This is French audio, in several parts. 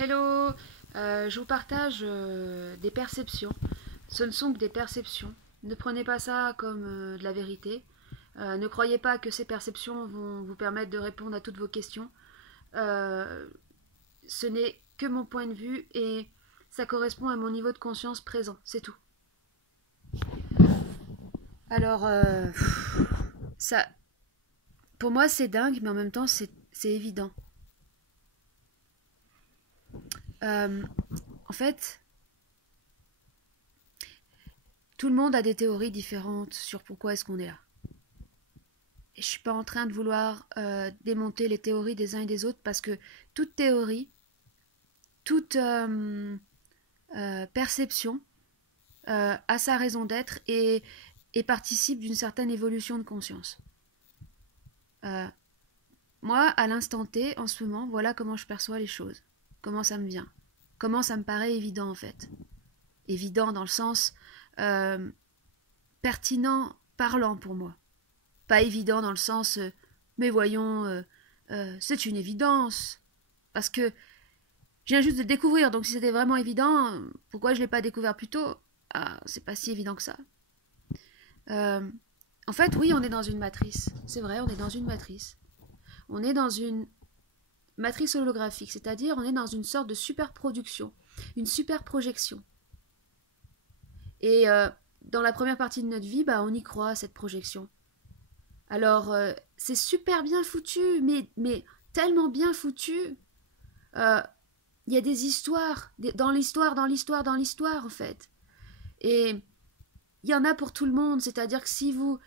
Hello, je vous partage des perceptions. Ce ne sont que des perceptions. Ne prenez pas ça comme de la vérité. Ne croyez pas que ces perceptions vont vous permettre de répondre à toutes vos questions. Euh, Ce n'est que mon point de vue et ça correspond à mon niveau de conscience présent, c'est tout. Alors, ça, pour moi c'est dingue, mais en même temps c'est évident. Euh, En fait, tout le monde a des théories différentes sur pourquoi est-ce qu'on est là. Et je suis pas en train de vouloir démonter les théories des uns et des autres parce que toute théorie, toute perception a sa raison d'être et participe d'une certaine évolution de conscience. Euh, Moi, à l'instant T, en ce moment, voilà comment je perçois les choses, comment ça me vient, comment ça me paraît évident en fait. Évident dans le sens euh, pertinent, parlant pour moi. Pas évident dans le sens mais voyons, c'est une évidence. Parce que je viens juste de le découvrir, donc si c'était vraiment évident, pourquoi je ne l'ai pas découvert plus tôt? Ah, c'est pas si évident que ça. Euh, En fait, oui, on est dans une matrice. C'est vrai, on est dans une matrice. On est dans une matrice holographique, c'est-à-dire on est dans une sorte de superproduction, une super projection. Et dans la première partie de notre vie, bah, on y croit à cette projection. Alors, c'est super bien foutu, mais tellement bien foutu. Euh, Il y a des histoires, dans l'histoire, dans l'histoire, dans l'histoire, en fait. Et il y en a pour tout le monde, c'est-à-dire que si vous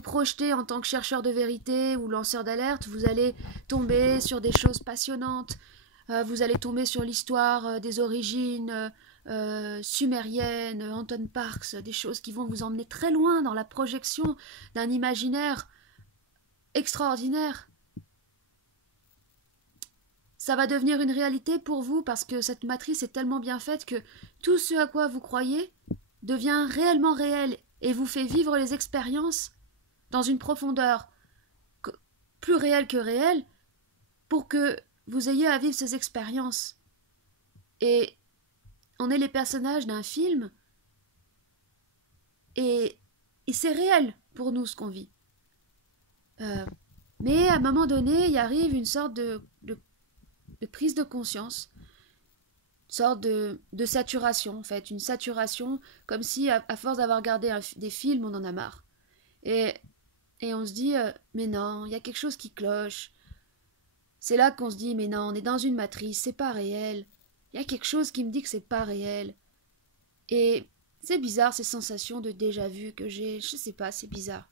projetez en tant que chercheur de vérité ou lanceur d'alerte, vous allez tomber sur des choses passionnantes. Vous allez tomber sur l'histoire des origines sumériennes, Anton Parks, des choses qui vont vous emmener très loin dans la projection d'un imaginaire extraordinaire. Ça va devenir une réalité pour vous parce que cette matrice est tellement bien faite que tout ce à quoi vous croyez devient réellement réel et vous fait vivre les expériences dans une profondeur plus réelle que réelle pour que vous ayez à vivre ces expériences. Et on est les personnages d'un film et, et c'est réel pour nous ce qu'on vit. Euh, mais à un moment donné, il arrive une sorte de prise de conscience, une sorte de saturation en fait, une saturation comme si à force d'avoir regardé des films, on en a marre. Et, et on se dit, mais non, il y a quelque chose qui cloche. C'est là qu'on se dit, mais non, on est dans une matrice, c'est pas réel. Il y a quelque chose qui me dit que c'est pas réel. Et c'est bizarre ces sensations de déjà-vu que j'ai, je sais pas, c'est bizarre.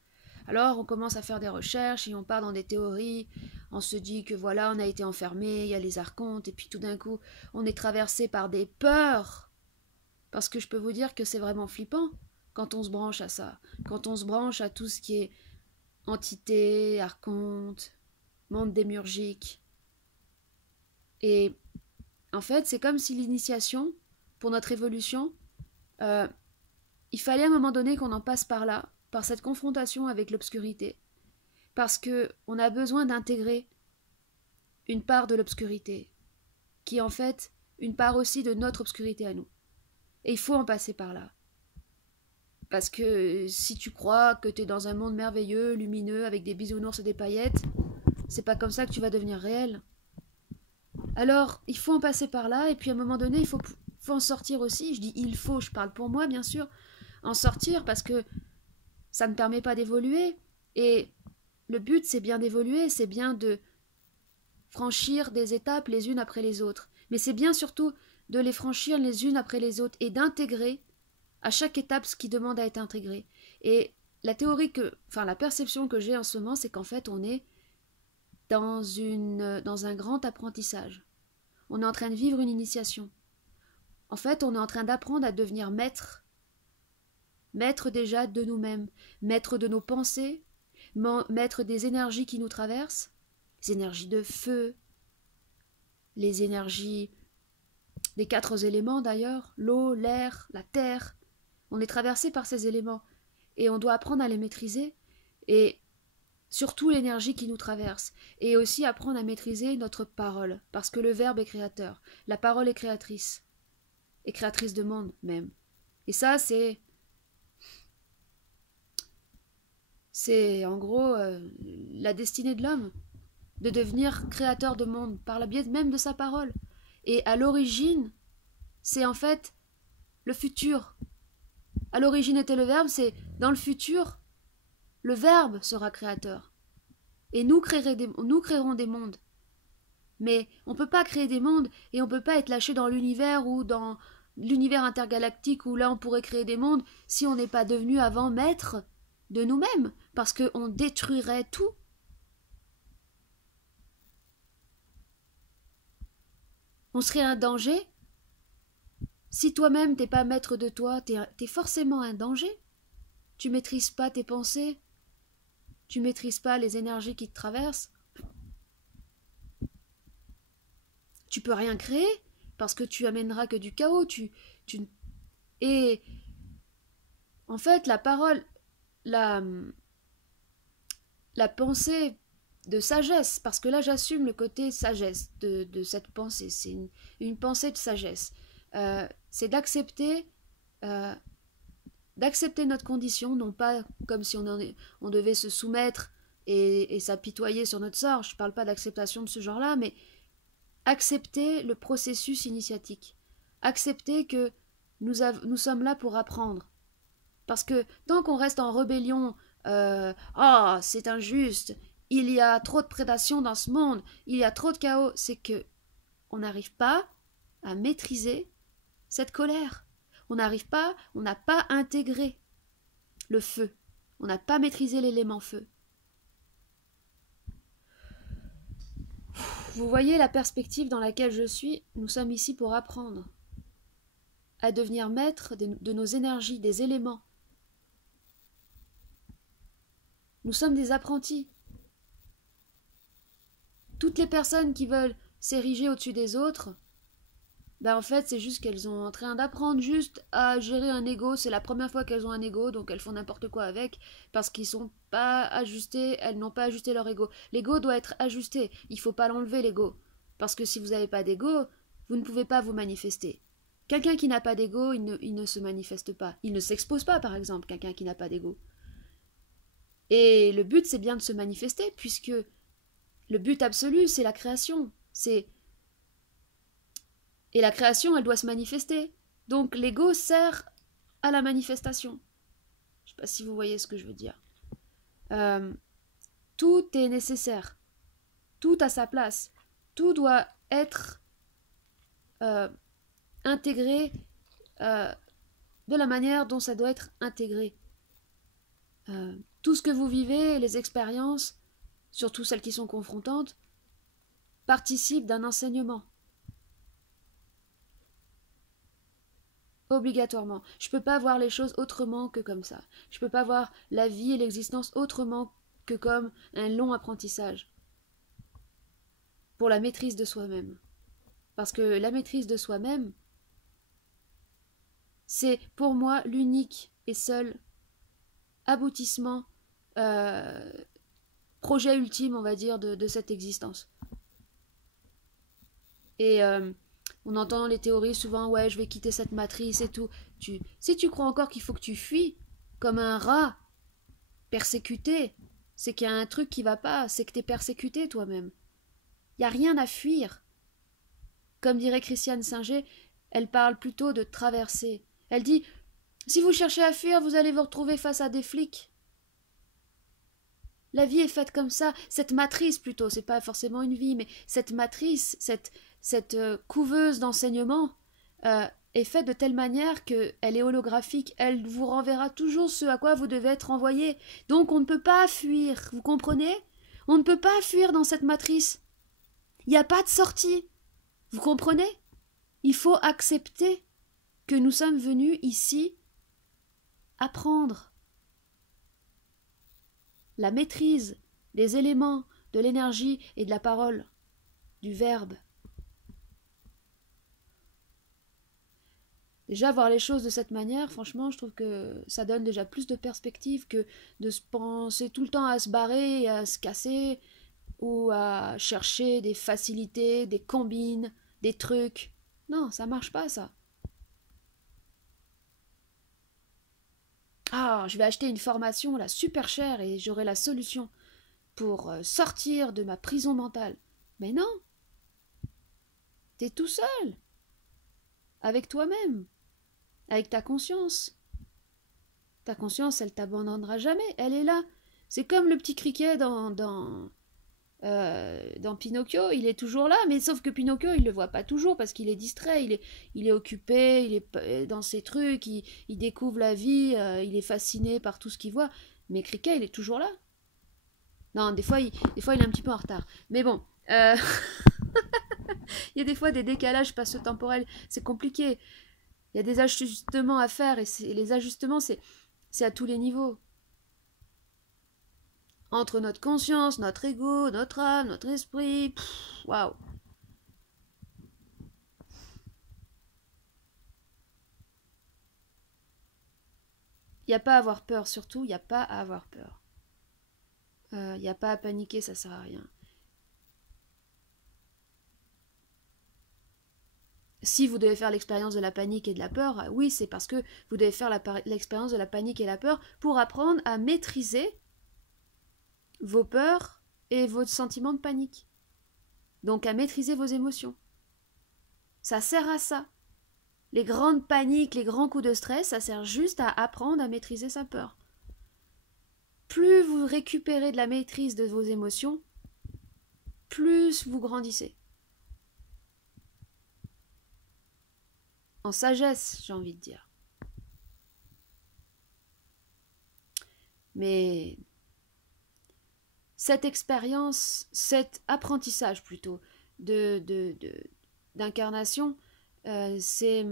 Alors on commence à faire des recherches et on part dans des théories, on se dit que voilà, on a été enfermé, il y a les archontes, et puis tout d'un coup, on est traversé par des peurs. Parce que je peux vous dire que c'est vraiment flippant quand on se branche à ça, quand on se branche à tout ce qui est entité, archonte, monde démiurgique. Et en fait, c'est comme si l'initiation, pour notre évolution, euh, il fallait à un moment donné qu'on en passe par là, par cette confrontation avec l'obscurité, parce que on a besoin d'intégrer une part de l'obscurité, qui est en fait une part aussi de notre obscurité à nous. Et il faut en passer par là. Parce que si tu crois que tu es dans un monde merveilleux, lumineux, avec des bisounours et des paillettes, c'est pas comme ça que tu vas devenir réel. Alors, il faut en passer par là, et puis à un moment donné, faut en sortir aussi. Je dis il faut, je parle pour moi, bien sûr. En sortir parce que ça ne permet pas d'évoluer. Et le but, c'est bien d'évoluer, c'est bien de franchir des étapes les unes après les autres. Mais c'est bien surtout de les franchir les unes après les autres et d'intégrer à chaque étape ce qui demande à être intégré. Et la perception que j'ai en ce moment, c'est qu'en fait, on est dans un grand apprentissage. On est en train de vivre une initiation. En fait, on est en train d'apprendre à devenir maître. Maître déjà de nous-mêmes, maître de nos pensées, maître des énergies qui nous traversent, les énergies de feu, les énergies des quatre éléments d'ailleurs, l'eau, l'air, la terre. On est traversé par ces éléments et on doit apprendre à les maîtriser. Et surtout l'énergie qui nous traverse, et aussi apprendre à maîtriser notre parole, parce que le Verbe est créateur, la parole est créatrice de monde même. Et ça, c'est en gros la destinée de l'homme, de devenir créateur de monde par la biais même de sa parole. Et à l'origine, c'est en fait le futur. À l'origine était le Verbe, c'est dans le futur, le Verbe sera créateur. Et nous créerons des mondes. Mais on ne peut pas créer des mondes et on ne peut pas être lâché dans l'univers ou dans l'univers intergalactique où là on pourrait créer des mondes si on n'est pas devenu avant maître de nous-mêmes, parce qu'on détruirait tout. On serait un danger. Si toi-même t'es pas maître de toi, t'es forcément un danger. Tu maîtrises pas tes pensées, tu maîtrises pas les énergies qui te traversent. Tu peux rien créer parce que tu amèneras que du chaos. Et en fait, la parole, la pensée de sagesse, parce que là j'assume le côté sagesse de cette pensée, c'est une pensée de sagesse. C'est d'accepter notre condition, non pas comme si on devait se soumettre et s'apitoyer sur notre sort. Je ne parle pas d'acceptation de ce genre-là, mais accepter le processus initiatique. Accepter que nous sommes là pour apprendre. Parce que tant qu'on reste en rébellion, c'est injuste, il y a trop de prédation dans ce monde, il y a trop de chaos, c'est que on n'arrive pas à maîtriser cette colère. On n'a pas intégré le feu. On n'a pas maîtrisé l'élément feu. Vous voyez la perspective dans laquelle je suis. Nous sommes ici pour apprendre à devenir maître de nos énergies, des éléments. Nous sommes des apprentis. Toutes les personnes qui veulent s'ériger au-dessus des autres, en fait, c'est juste qu'elles sont en train d'apprendre juste à gérer un ego. C'est la première fois qu'elles ont un ego, donc elles font n'importe quoi avec, parce qu'ils sont pas ajustés, elles n'ont pas ajusté leur ego. L'ego doit être ajusté, il faut pas l'enlever l'ego. Parce que si vous n'avez pas d'ego, vous ne pouvez pas vous manifester. Quelqu'un qui n'a pas d'ego, il ne se manifeste pas. Il ne s'expose pas, par exemple, quelqu'un qui n'a pas d'ego. Et le but, c'est bien de se manifester, puisque le but absolu, c'est la création. Et la création, elle doit se manifester. Donc l'ego sert à la manifestation. Je ne sais pas si vous voyez ce que je veux dire. Tout est nécessaire. Tout a sa place. Tout doit être intégré de la manière dont ça doit être intégré. Tout ce que vous vivez, les expériences, surtout celles qui sont confrontantes, participent d'un enseignement. Obligatoirement. Je peux pas voir les choses autrement que comme ça. Je peux pas voir la vie et l'existence autrement que comme un long apprentissage. Pour la maîtrise de soi-même. Parce que la maîtrise de soi-même, c'est pour moi l'unique et seul aboutissement, projet ultime, on va dire, de cette existence. Et on entend les théories souvent, ouais, je vais quitter cette matrice et tout. Si tu crois encore qu'il faut que tu fuis, comme un rat persécuté, c'est qu'il y a un truc qui va pas, c'est que t'es persécuté toi-même. Il n'y a rien à fuir. Comme dirait Christiane Singer, elle parle plutôt de traverser. Elle dit, si vous cherchez à fuir, vous allez vous retrouver face à des flics. La vie est faite comme ça, cette matrice plutôt, c'est pas forcément une vie, mais cette matrice, cette couveuse d'enseignement est faite de telle manière qu'elle est holographique, elle vous renverra toujours ce à quoi vous devez être envoyé. Donc on ne peut pas fuir, vous comprenez? On ne peut pas fuir dans cette matrice. Il n'y a pas de sortie. Vous comprenez? Il faut accepter que nous sommes venus ici apprendre. La maîtrise des éléments, de l'énergie et de la parole, du verbe. Déjà, voir les choses de cette manière, franchement, je trouve que ça donne déjà plus de perspective que de se penser tout le temps à se barrer et à se casser ou à chercher des facilités, des combines, des trucs. Non, ça marche pas ça. Ah, je vais acheter une formation là super chère et j'aurai la solution pour sortir de ma prison mentale. Mais non, t'es tout seul, avec toi-même, avec ta conscience. Ta conscience, elle t'abandonnera jamais, elle est là. C'est comme le petit criquet dans Pinocchio, il est toujours là, mais sauf que Pinocchio, il le voit pas toujours parce qu'il est distrait, il est occupé, il est dans ses trucs, il découvre la vie, il est fasciné par tout ce qu'il voit. Mais Criquet, il est toujours là. Non, des fois, il est un petit peu en retard. Mais bon, il y a des fois des décalages spatio-temporels, c'est compliqué. Il y a des ajustements à faire et les ajustements, c'est à tous les niveaux. Entre notre conscience, notre ego, notre âme, notre esprit, waouh. Il n'y a pas à avoir peur, surtout, il n'y a pas à avoir peur. Il n'y a pas à paniquer, ça sert à rien. Si vous devez faire l'expérience de la panique et de la peur, oui, c'est parce que vous devez faire l'expérience de la panique et la peur pour apprendre à maîtriser vos peurs et vos sentiments de panique. Donc à maîtriser vos émotions. Ça sert à ça. Les grandes paniques, les grands coups de stress, ça sert juste à apprendre à maîtriser sa peur. Plus vous récupérez de la maîtrise de vos émotions, plus vous grandissez. En sagesse, j'ai envie de dire. Mais cette expérience, cet apprentissage plutôt d'incarnation, c'est...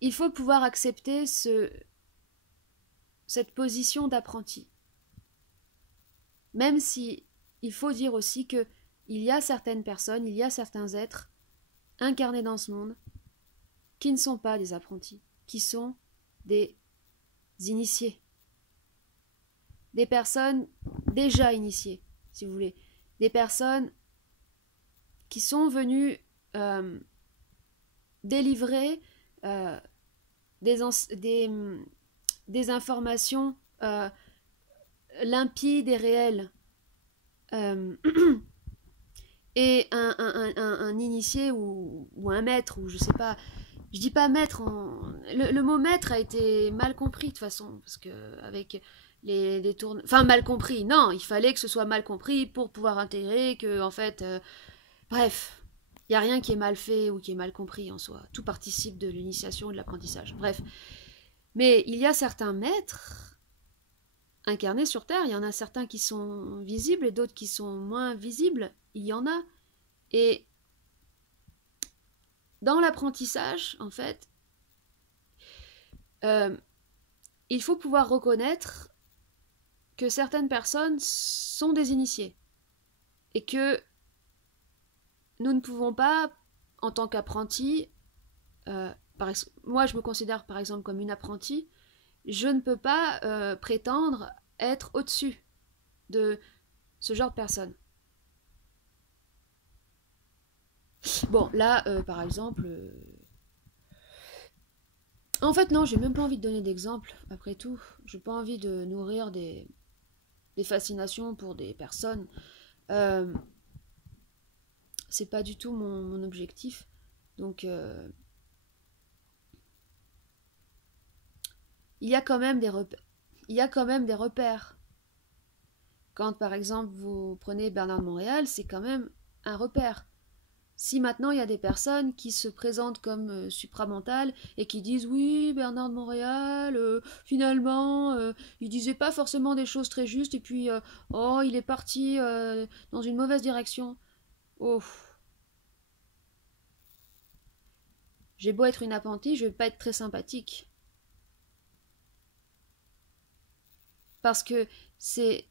Il faut pouvoir accepter cette position d'apprenti. Même si il faut dire aussi que il y a certaines personnes, il y a certains êtres incarnés dans ce monde qui ne sont pas des apprentis, qui sont des initiés. Des personnes déjà initiées, si vous voulez. Des personnes qui sont venues délivrer des informations limpides et réelles. Et un initié ou un maître, ou je sais pas, je dis pas maître, le mot maître a été mal compris de toute façon, parce que avec les tournes... Enfin, mal compris, non, il fallait que ce soit mal compris pour pouvoir intégrer que, en fait, bref, il n'y a rien qui est mal fait ou qui est mal compris en soi, tout participe de l'initiation et de l'apprentissage, bref. Mais il y a certains maîtres incarnés sur Terre, il y en a certains qui sont visibles et d'autres qui sont moins visibles, il y en a. Et dans l'apprentissage, en fait, il faut pouvoir reconnaître que certaines personnes sont des initiés et que nous ne pouvons pas, en tant qu'apprentis, moi je me considère par exemple comme une apprentie, je ne peux pas prétendre être au-dessus de ce genre de personnes. Bon, là, par exemple... En fait, non, j'ai même pas envie de donner d'exemple, après tout. J'ai pas envie de nourrir des fascinations pour des personnes. C'est pas du tout mon objectif. Donc, il y a quand même des repères. Il y a quand même des repères. Quand, par exemple, vous prenez Bernard de Montréal, c'est quand même un repère. Si maintenant il y a des personnes qui se présentent comme supramentales et qui disent oui, Bernard de Montréal, finalement, il disait pas forcément des choses très justes et puis oh, il est parti dans une mauvaise direction. Oh, j'ai beau être une apprentie, je vais pas être très sympathique. Parce que c'est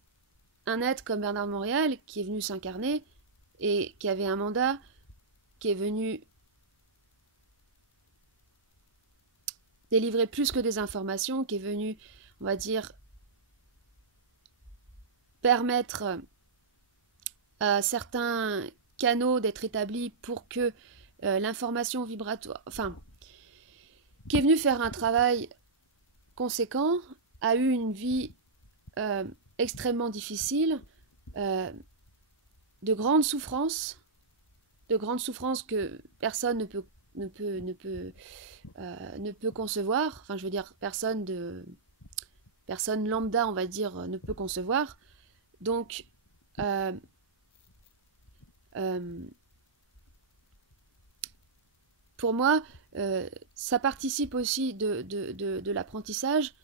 un être comme Bernard de Montréal qui est venu s'incarner et qui avait un mandat, qui est venu délivrer plus que des informations, qui est venu, on va dire, permettre à certains canaux d'être établis pour que l'information vibratoire, enfin, qui est venu faire un travail conséquent, a eu une vie extrêmement difficile, de grandes souffrances que personne ne peut concevoir. Enfin, je veux dire, personne lambda, on va dire, ne peut concevoir. Donc, pour moi, ça participe aussi de l'apprentissage,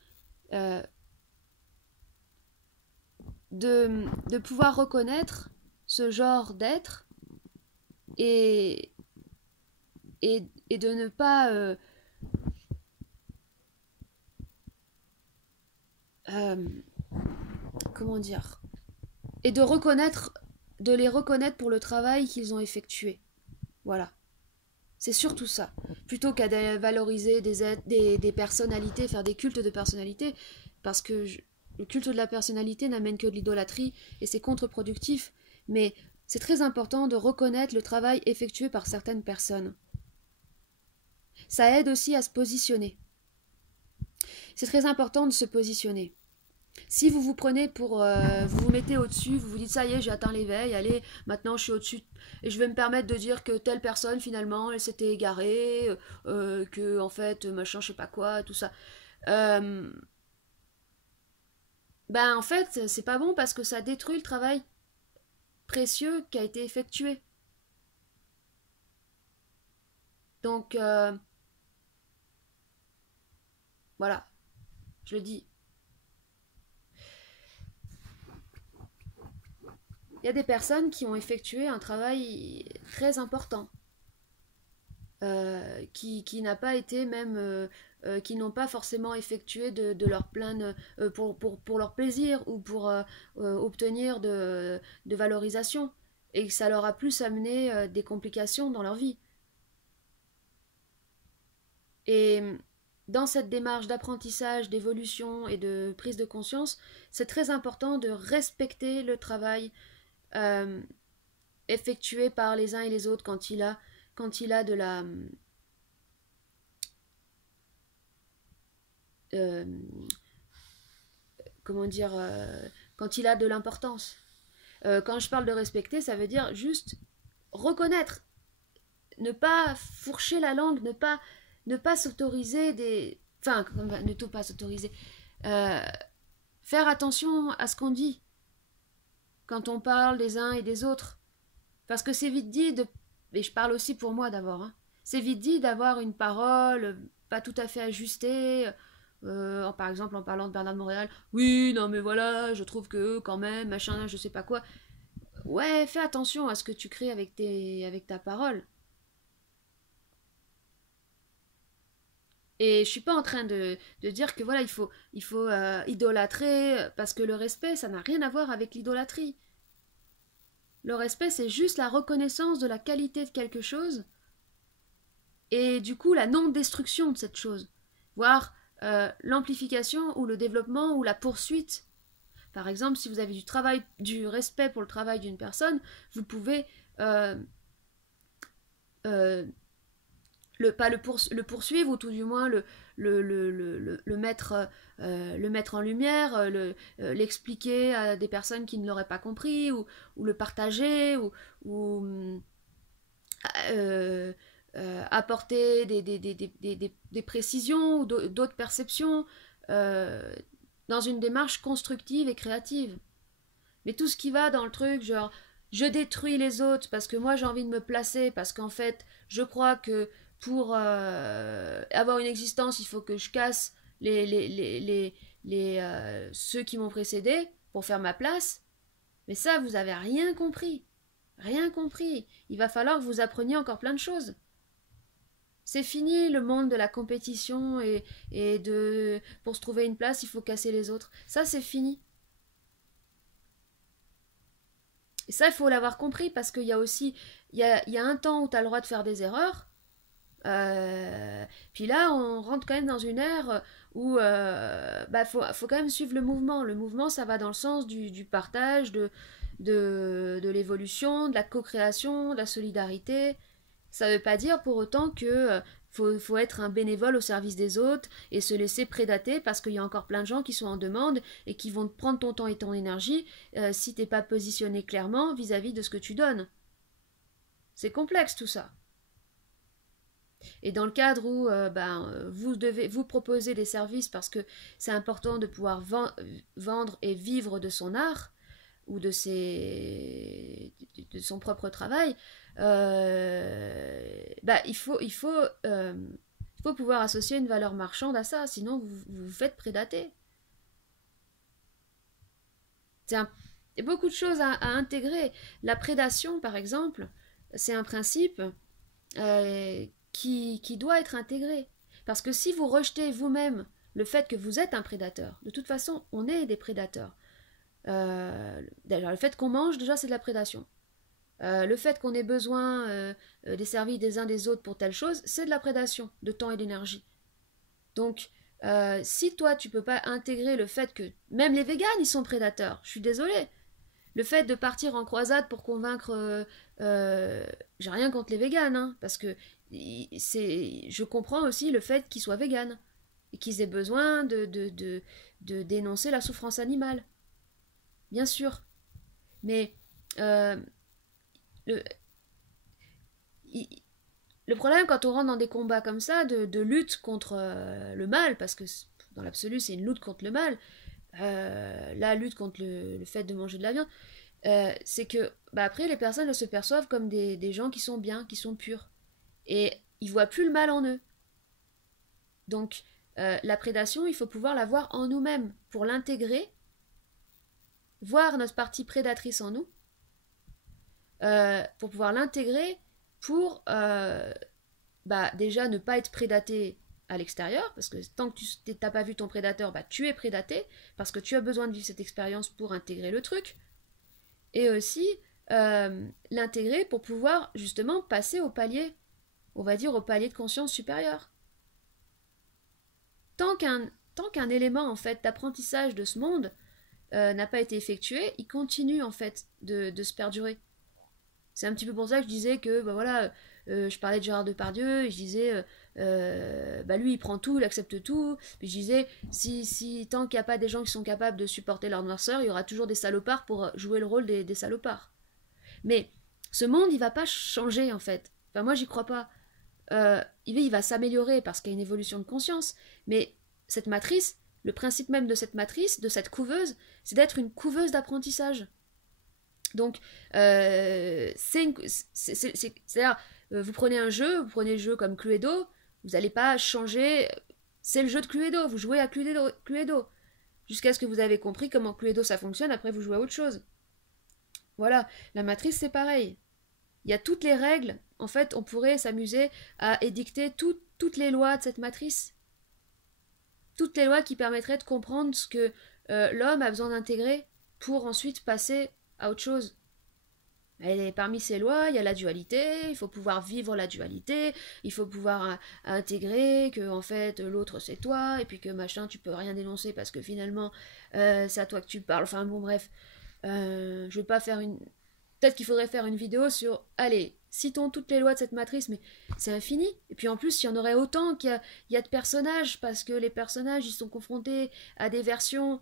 de pouvoir reconnaître ce genre d'être et de ne pas comment dire, et de les reconnaître pour le travail qu'ils ont effectué. Voilà. C'est surtout ça. Plutôt qu'à valoriser des personnalités, faire des cultes de personnalité, parce que le culte de la personnalité n'amène que de l'idolâtrie et c'est contre-productif. Mais c'est très important de reconnaître le travail effectué par certaines personnes. Ça aide aussi à se positionner. C'est très important de se positionner. Si vous vous prenez pour... vous vous mettez au-dessus, vous vous dites ça y est, j'ai atteint l'éveil, allez, maintenant je suis au-dessus, et je vais me permettre de dire que telle personne, finalement, elle s'était égarée, que, en fait, machin, je sais pas quoi, tout ça. Ben, en fait, c'est pas bon parce que ça détruit le travail précieux qui a été effectué. Donc, voilà, je le dis. Il y a des personnes qui ont effectué un travail très important, qui n'a pas été même, qui n'ont pas forcément effectué de leur plein, pour leur plaisir ou pour obtenir de valorisation, et que ça leur a plus amené des complications dans leur vie. Et dans cette démarche d'apprentissage, d'évolution et de prise de conscience, c'est très important de respecter le travail euh, effectué par les uns et les autres quand il a de la euh, comment dire quand il a de l'importance. Quand je parle de respecter, ça veut dire juste reconnaître, ne pas fourcher la langue, ne pas s'autoriser des, enfin, ne pas s'autoriser, euh, faire attention à ce qu'on dit quand on parle des uns et des autres. Parce que c'est vite dit de... Et je parle aussi pour moi d'abord. Hein. C'est vite dit d'avoir une parole pas tout à fait ajustée. Par exemple, en parlant de Bernard de Montréal. Oui, non mais voilà, je trouve que quand même, machin, je sais pas quoi. Ouais, fais attention à ce que tu crées avec ta parole. Et je suis pas en train de dire que voilà, il faut idolâtrer, parce que le respect, ça n'a rien à voir avec l'idolâtrie. Le respect, c'est juste la reconnaissance de la qualité de quelque chose et du coup la non-destruction de cette chose, voire l'amplification ou le développement ou la poursuite. Par exemple, si vous avez du respect pour le travail d'une personne, vous pouvez euh, le poursuivre ou tout du moins le mettre en lumière, l'expliquer à des personnes qui ne l'auraient pas compris ou le partager ou euh, apporter des précisions ou d'autres perceptions euh, dans une démarche constructive et créative. Mais tout ce qui va dans le truc, genre, je détruis les autres parce que moi j'ai envie de me placer, parce qu'en fait, je crois que pour avoir une existence, il faut que je casse ceux qui m'ont précédé pour faire ma place. Mais ça, vous avez rien compris. Rien compris. Il va falloir que vous appreniez encore plein de choses. C'est fini le monde de la compétition et de pour se trouver une place, il faut casser les autres. Ça, c'est fini. Et ça, il faut l'avoir compris parce qu'il y a aussi il y a un temps où tu as le droit de faire des erreurs Euh, Puis là, on rentre quand même dans une ère où bah, faut quand même suivre le mouvement. Le mouvement, ça va dans le sens du partage, de l'évolution, de la co-création, de la solidarité. Ça ne veut pas dire pour autant que faut être un bénévole au service des autres et se laisser prédater parce qu'il y a encore plein de gens qui sont en demande et qui vont te prendre ton temps et ton énergie si t'es pas positionné clairement vis-à-vis de ce que tu donnes. C'est complexe tout ça. Et dans le cadre où vous devez vous proposer des services parce que c'est important de pouvoir vendre et vivre de son art ou de son propre travail, il faut pouvoir associer une valeur marchande à ça, sinon vous vous faites prédater. C'est un, il y a beaucoup de choses à intégrer. La prédation, par exemple, c'est un principe qui doit être intégré. Parce que si vous rejetez vous-même le fait que vous êtes un prédateur, de toute façon, on est des prédateurs. D'ailleurs, le fait qu'on mange, déjà, c'est de la prédation. Le fait qu'on ait besoin des services des uns des autres pour telle chose, c'est de la prédation de temps et d'énergie. Donc, si toi, tu peux pas intégrer le fait que même les véganes, ils sont prédateurs, je suis désolée. Le fait de partir en croisade pour convaincre, j'ai rien contre les véganes, hein, parce que je comprends aussi le fait qu'ils soient véganes et qu'ils aient besoin de dénoncer la souffrance animale, bien sûr. Mais euh, le, le problème quand on rentre dans des combats comme ça, de lutte contre le mal, parce que dans l'absolu c'est une lutte contre le mal, la lutte contre le fait de manger de la viande, c'est que bah, après les personnes elles se perçoivent comme des gens qui sont bien, qui sont purs. Et ils voient plus le mal en eux. Donc la prédation, il faut pouvoir la voir en nous-mêmes pour l'intégrer, voir notre partie prédatrice en nous, pour pouvoir l'intégrer pour déjà ne pas être prédaté à l'extérieur, parce que tant que tu n'as pas vu ton prédateur, bah, tu es prédaté, parce que tu as besoin de vivre cette expérience pour intégrer le truc, et aussi l'intégrer pour pouvoir justement passer au palier, on va dire au palier de conscience supérieure. Tant qu'un élément en fait d'apprentissage de ce monde n'a pas été effectué, il continue en fait de se perdurer. C'est un petit peu pour ça que je disais que bah voilà, je parlais de Gérard Depardieu et je disais lui il prend tout, il accepte tout. Puis je disais si tant qu'il n'y a pas des gens qui sont capables de supporter leur noirceur, il y aura toujours des salopards pour jouer le rôle des salopards. Mais ce monde il va pas changer en fait. Enfin moi j'y crois pas. Il va s'améliorer parce qu'il y a une évolution de conscience. Mais cette matrice, le principe même de cette matrice, de cette couveuse, c'est d'être une couveuse d'apprentissage. Donc, c'est-à-dire, vous prenez un jeu, vous prenez le jeu comme Cluedo, vous n'allez pas changer. C'est le jeu de Cluedo, vous jouez à Cluedo jusqu'à ce que vous avez compris comment Cluedo ça fonctionne, après vous jouez à autre chose. Voilà, la matrice c'est pareil. Il y a toutes les règles. En fait, on pourrait s'amuser à édicter toutes les lois de cette matrice. Toutes les lois qui permettraient de comprendre ce que l'homme a besoin d'intégrer pour ensuite passer à autre chose. Et parmi ces lois, il y a la dualité, il faut pouvoir vivre la dualité, il faut pouvoir intégrer que en fait l'autre c'est toi, et puis que machin tu peux rien dénoncer parce que finalement c'est à toi que tu parles. Enfin bon bref, je vais pas faire une. Peut-être qu'il faudrait faire une vidéo sur. Allez, citons toutes les lois de cette matrice, mais c'est infini. Et puis en plus, il y en aurait autant qu'il y a de personnages, parce que les personnages, ils sont confrontés à des versions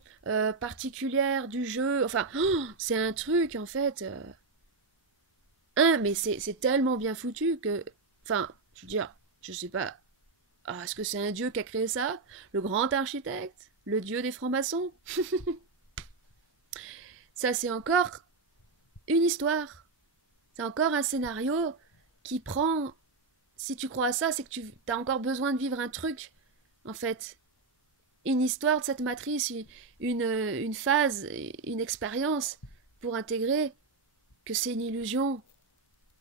particulières du jeu. Enfin, c'est un truc en fait. Mais c'est tellement bien foutu que. Enfin, je veux dire, je sais pas. Ah, est-ce que c'est un dieu qui a créé ça? Le grand architecte? Le dieu des francs-maçons? Ça, c'est encore une histoire. C'est encore un scénario qui prend. Si tu crois à ça, c'est que tu as encore besoin de vivre un truc, en fait. Une histoire de cette matrice, une phase, une expérience pour intégrer que c'est une illusion.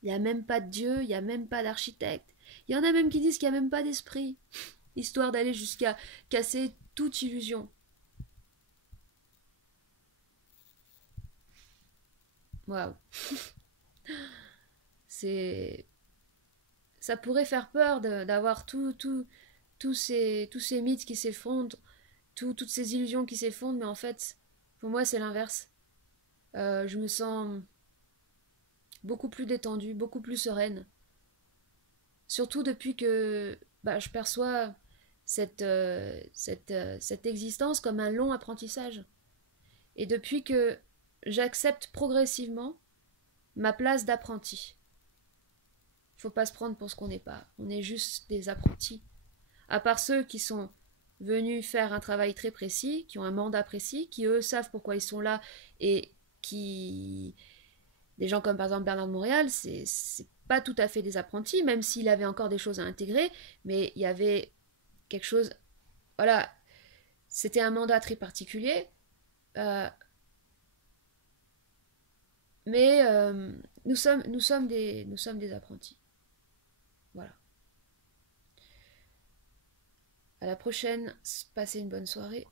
Il n'y a même pas de Dieu, il n'y a même pas d'architecte. Il y en a même qui disent qu'il n'y a même pas d'esprit, histoire d'aller jusqu'à casser toute illusion. Waouh. C'est ça pourrait faire peur d'avoir tous ces mythes qui s'effondrent, toutes ces illusions qui s'effondrent, mais en fait, pour moi, c'est l'inverse. Je me sens beaucoup plus détendue, beaucoup plus sereine. Surtout depuis que je perçois cette existence comme un long apprentissage. Et depuis que j'accepte progressivement ma place d'apprenti. Il ne faut pas se prendre pour ce qu'on n'est pas. On est juste des apprentis. À part ceux qui sont venus faire un travail très précis, qui ont un mandat précis, qui eux savent pourquoi ils sont là et qui... Des gens comme par exemple Bernard de Montréal, c'est pas tout à fait des apprentis, même s'il avait encore des choses à intégrer, mais il y avait quelque chose... Voilà, c'était un mandat très particulier, euh, mais nous sommes des apprentis. Voilà. À la prochaine, passez une bonne soirée.